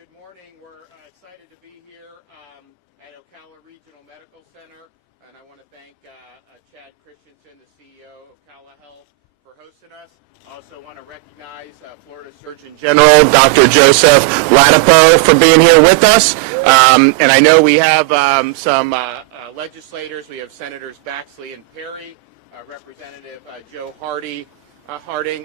Good morning. We're excited to be here at Ocala Regional Medical Center, and I want to thank Chad Christensen, the CEO of Ocala Health, for hosting us. I also want to recognize Florida Surgeon General Dr. Joseph Ladapo for being here with us. And I know we have some legislators. We have Senators Baxley and Perry, Representative Joe Harding.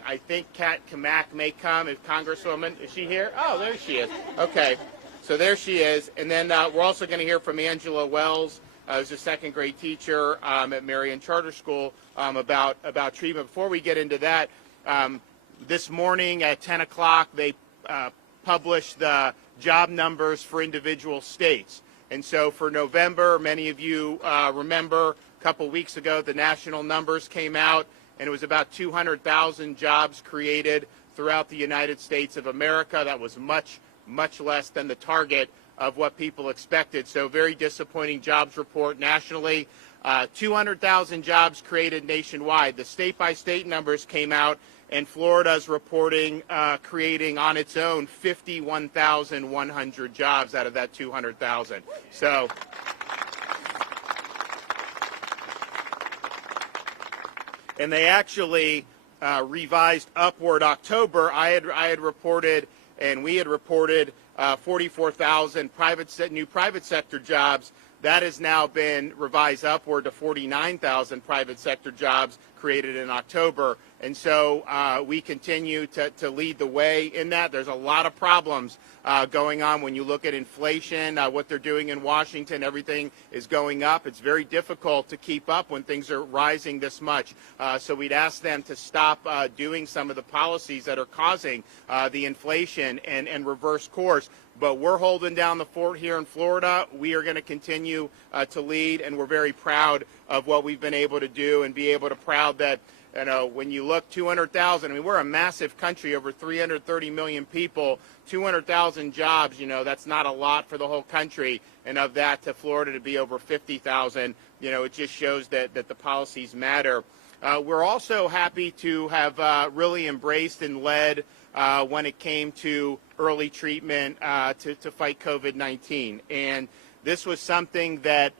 I think Kat Kamak may come. If Congresswoman, is she here? Oh, there she is. Okay, so there she is. And then we're also going to hear from Angela Wells, who's a second grade teacher at Marion Charter School, about treatment. Before we get into that, this morning at 10 o'clock, they published the job numbers for individual states. And so for November, many of you remember a couple weeks ago, the national numbers came out, and it was about 200,000 jobs created throughout the United States of America. That was much, much less than the target of what people expected. So very disappointing jobs report nationally. 200,000 jobs created nationwide. The state-by-state numbers came out, and Florida's reporting creating on its own 51,100 jobs out of that 200,000. So. And they actually revised upward October. I had reported, and we had reported 44,000 new private sector jobs. That has now been revised upward to 49,000 private sector jobs created in October. And so we continue to lead the way in that. There's a lot of problems going on when you look at inflation, what they're doing in Washington. Everything is going up. It's very difficult to keep up when things are rising this much. So we'd ask them to stop doing some of the policies that are causing the inflation and reverse course. But we're holding down the fort here in Florida. We are going to continue to lead, and we're very proud of what we've been able to do and be able to proud that, you know, when you look 200,000, I mean, we're a massive country, over 330 million people, 200,000 jobs, you know, that's not a lot for the whole country. And of that to Florida to be over 50,000, you know, it just shows that the policies matter. We're also happy to have really embraced and led when it came to early treatment to fight COVID-19. And this was something that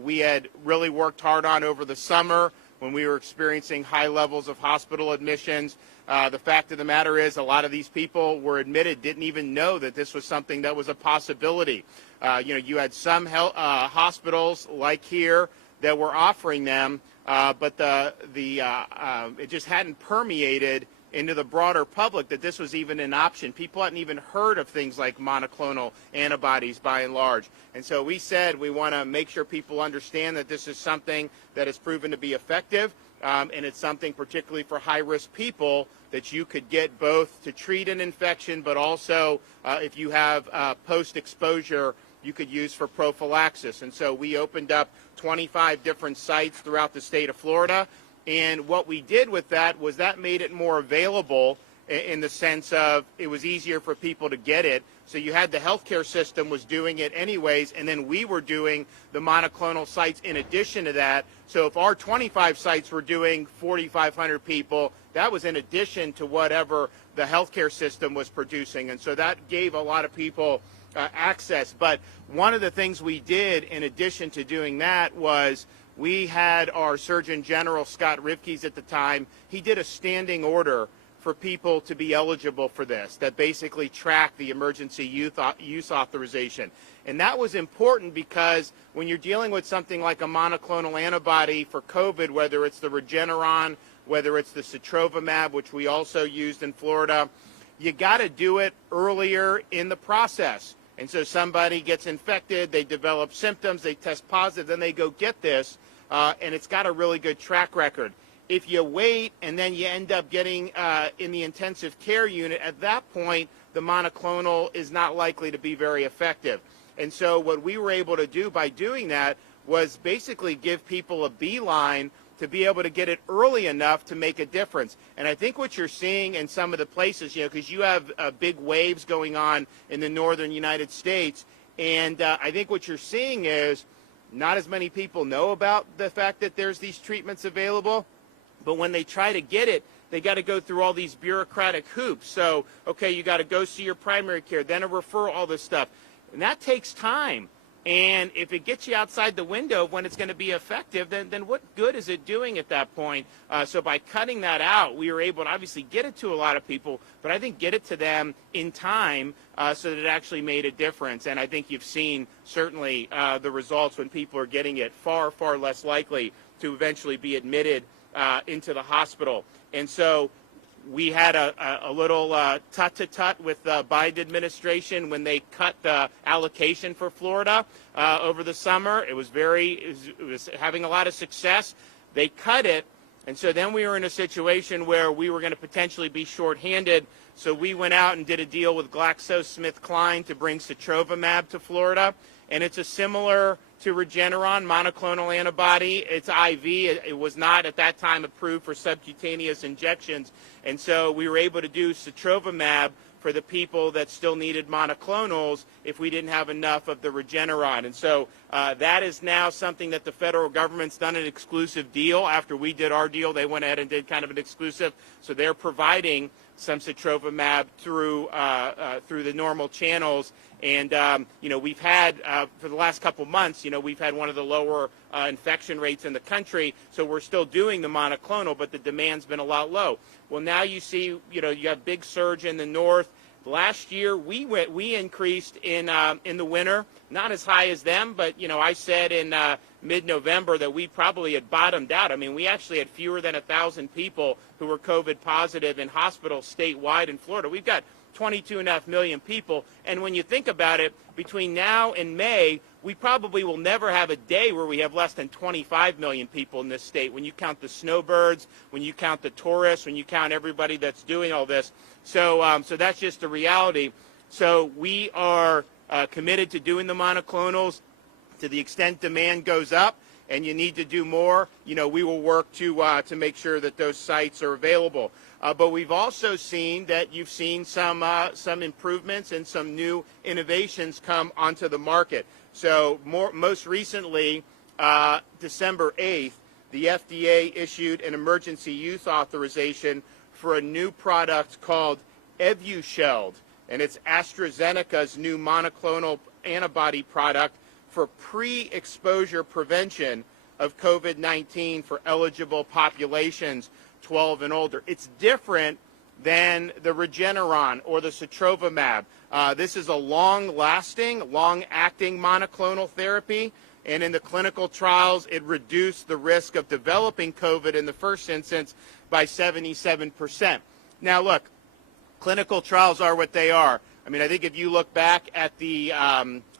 we had really worked hard on over the summer when we were experiencing high levels of hospital admissions. The fact of the matter is a lot of these people were admitted, didn't even know that this was something that was a possibility. You know, you had some hospitals like here that were offering them, but it just hadn't permeated into the broader public that this was even an option. People hadn't even heard of things like monoclonal antibodies by and large. And so we said we want to make sure people understand that this is something that has proven to be effective, and it's something particularly for high-risk people that you could get both to treat an infection, but also if you have post-exposure, you could use for prophylaxis. And so we opened up 25 different sites throughout the state of Florida. And what we did with that was that made it more available in the sense of it was easier for people to get it. So you had the healthcare system was doing it anyways, and then we were doing the monoclonal sites in addition to that. So if our 25 sites were doing 4,500 people, that was in addition to whatever the healthcare system was producing. And so that gave a lot of people access. But one of the things we did in addition to doing that was we had our Surgeon General, Scott Rivkees at the time, he did a standing order for people to be eligible for this, that basically tracked the emergency use authorization. And that was important because when you're dealing with something like a monoclonal antibody for COVID, whether it's the Regeneron, whether it's the Sotrovimab, which we also used in Florida, you got to do it earlier in the process. And so somebody gets infected, they develop symptoms, they test positive, then they go get this. And it's got a really good track record. If you wait and then you end up getting in the intensive care unit, at that point, the monoclonal is not likely to be very effective. And so what we were able to do by doing that was basically give people a beeline to be able to get it early enough to make a difference. And I think what you're seeing in some of the places, you know, because you have big waves going on in the northern United States, and I think what you're seeing is not as many people know about the fact that there's these treatments available, but when they try to get it, they got to go through all these bureaucratic hoops. So, okay, you got to go see your primary care, then a referral, all this stuff. And that takes time. And if it gets you outside the window of when it's going to be effective, then what good is it doing at that point? So by cutting that out, we were able to obviously get it to a lot of people, but I think get it to them in time so that it actually made a difference. And I think you've seen certainly the results when people are getting it, far, far less likely to eventually be admitted into the hospital. And so we had a little tut-to-tut with the Biden administration when they cut the allocation for Florida over the summer. It was having a lot of success. They cut it, and so then we were in a situation where we were going to potentially be shorthanded. So we went out and did a deal with GlaxoSmithKline to bring sotrovimab to Florida, and it's a similar to Regeneron monoclonal antibody. It's IV. It was not at that time approved for subcutaneous injections. And so we were able to do sotrovimab for the people that still needed monoclonals if we didn't have enough of the Regeneron. And so that is now something that the federal government's done an exclusive deal. After we did our deal, they went ahead and did kind of an exclusive. So they're providing some sotrovimab through the normal channels. And, we've had, for the last couple months, we've had one of the lower infection rates in the country. So we're still doing the monoclonal, but the demand's been a lot low. Well, now you see, you have big surge in the north. Last year, we increased in the winter, not as high as them, but, I said in mid-November that we probably had bottomed out. I mean, we actually had fewer than 1,000 people who were COVID positive in hospitals statewide in Florida. We've got 22.5 million people, and when you think about it, between now and May, we probably will never have a day where we have less than 25 million people in this state. When you count the snowbirds, when you count the tourists, when you count everybody that's doing all this, so that's just the reality. So we are committed to doing the monoclonals. To the extent demand goes up and you need to do more, we will work to make sure that those sites are available. But we've also seen that you've seen some improvements and some new innovations come onto the market. So most recently, December 8th, the FDA issued an emergency use authorization for a new product called Evusheld, and it's AstraZeneca's new monoclonal antibody product for pre-exposure prevention of COVID-19 for eligible populations 12 and older. It's different than the Regeneron or the sotrovimab. This is a long-lasting, long-acting monoclonal therapy, and in the clinical trials, it reduced the risk of developing COVID in the first instance by 77%. Now, look, clinical trials are what they are. I mean, I think if you look back at the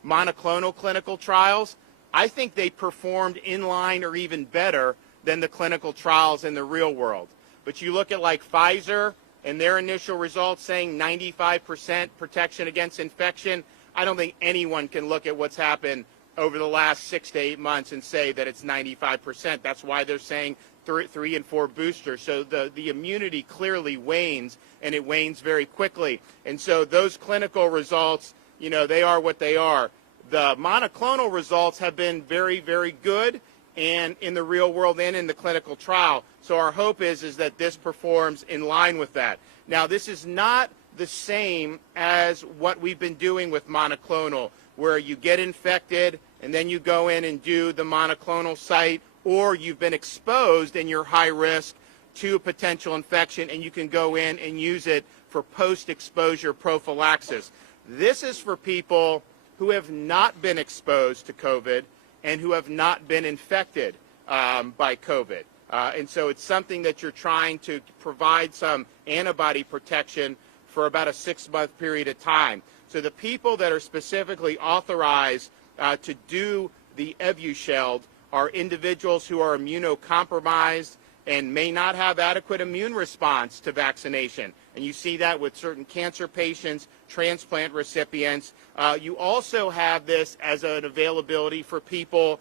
monoclonal clinical trials, I think they performed in line or even better than the clinical trials in the real world. But you look at like Pfizer and their initial results saying 95% protection against infection, I don't think anyone can look at what's happened over the last 6 to 8 months and say that it's 95%. That's why they're saying 3 and 4 boosters. So the immunity clearly wanes, and it wanes very quickly. And so those clinical results, they are what they are. The monoclonal results have been very, very good, and in the real world and in the clinical trial. So our hope is that this performs in line with that. Now, this is not the same as what we've been doing with monoclonal, where you get infected and then you go in and do the monoclonal site, or you've been exposed and you're high risk to a potential infection and you can go in and use it for post-exposure prophylaxis. This is for people who have not been exposed to COVID and who have not been infected by COVID. And so it's something that you're trying to provide some antibody protection for about a 6-month period of time. So the people that are specifically authorized to do the Evusheld are individuals who are immunocompromised and may not have adequate immune response to vaccination. And you see that with certain cancer patients, transplant recipients. You also have this as an availability for people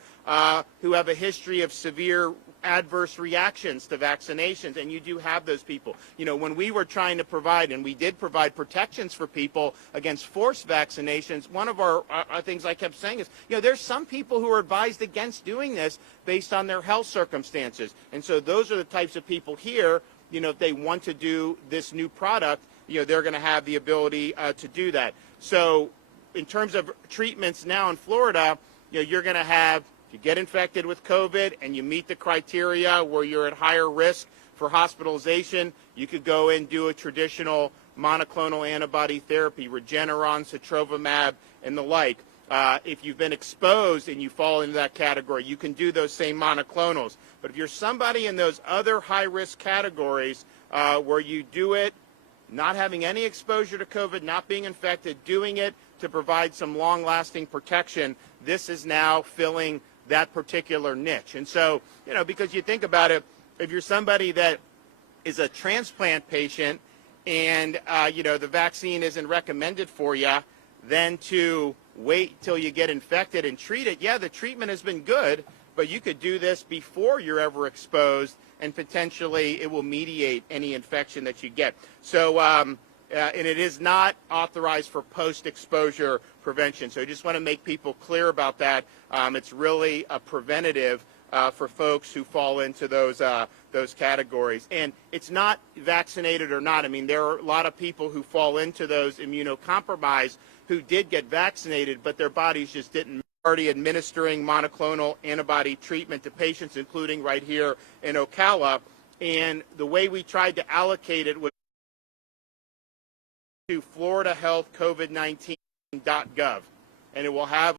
who have a history of severe adverse reactions to vaccinations, and you do have those people. When we were trying to provide, and we did provide protections for people against forced vaccinations, one of our things I kept saying is, there's some people who are advised against doing this based on their health circumstances. And so those are the types of people here if they want to do this new product, they're going to have the ability to do that. So in terms of treatments now in Florida, you're going to have, if you get infected with COVID and you meet the criteria where you're at higher risk for hospitalization, you could go and do a traditional monoclonal antibody therapy, Regeneron, Sotrovimab, and the like. If you've been exposed and you fall into that category, you can do those same monoclonals. But if you're somebody in those other high-risk categories where you do it not having any exposure to COVID, not being infected, doing it to provide some long-lasting protection, this is now filling that particular niche. And so, because you think about it, if you're somebody that is a transplant patient and, the vaccine isn't recommended for you, then to wait till you get infected and treat it, the treatment has been good, but you could do this before you're ever exposed, and potentially it will mediate any infection that you get. So, and it is not authorized for post-exposure prevention. So I just want to make people clear about that. It's really a preventative for folks who fall into those categories. And it's not vaccinated or not. I mean, there are a lot of people who fall into those immunocompromised who did get vaccinated, but their bodies just didn't. Already administering monoclonal antibody treatment to patients, including right here in Ocala. And the way we tried to allocate it was to Florida Health COVID-19.gov. And it will have